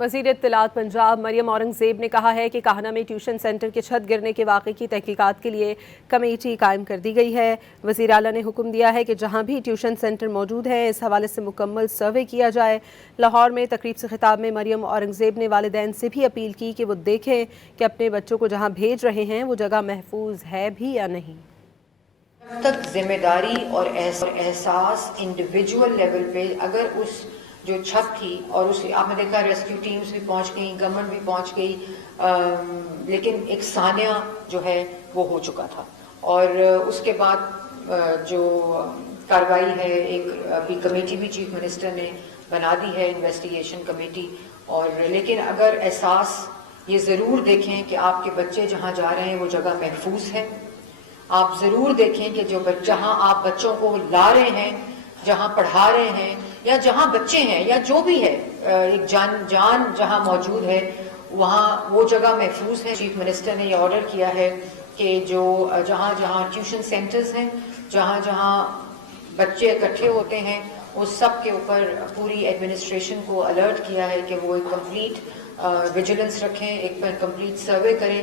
वज़ीर इत्तलात पंजाब मरियम औरंगज़ेब ने कहा है कि काहना में ट्यूशन सेंटर के छत गिरने के वाक़े की तहकीकात के लिए कमेटी कायम कर दी गई है। वज़ीर आला ने हुक्म दिया है कि जहाँ भी ट्यूशन सेंटर मौजूद हैं इस हवाले से मुकम्मल सर्वे किया जाए। लाहौर में तकरीब से खिताब में मरियम औरंगज़ेब ने वालिदैन से भी अपील की कि वो देखें कि अपने बच्चों को जहाँ भेज रहे हैं वो जगह महफूज है भी या नहीं। जब तक जिम्मेदारी और एहसास इंडिविजुअल लेवल पे, अगर उस जो छत थी और उसकी आपने देखा रेस्क्यू टीम्स भी पहुंच गई, गवर्नमेंट भी पहुंच गई, लेकिन एक सानिया जो है वो हो चुका था और उसके बाद जो कार्रवाई है, एक अभी कमेटी भी चीफ मिनिस्टर ने बना दी है, इन्वेस्टिगेशन कमेटी। और लेकिन अगर एहसास ये ज़रूर देखें कि आपके बच्चे जहाँ जा रहे हैं वो जगह महफूज है। आप ज़रूर देखें कि जहाँ आप बच्चों को ला रहे हैं, जहाँ पढ़ा रहे हैं या जहाँ बच्चे हैं या जो भी है, एक जान जहाँ मौजूद है वहाँ वो जगह महफूज है। चीफ मिनिस्टर ने ये ऑर्डर किया है कि जो जहाँ जहाँ ट्यूशन सेंटर्स हैं, जहाँ जहाँ बच्चे इकट्ठे होते हैं, उस सब के ऊपर पूरी एडमिनिस्ट्रेशन को अलर्ट किया है कि वो एक कंप्लीट विजिलेंस रखें, एक कंप्लीट सर्वे करें।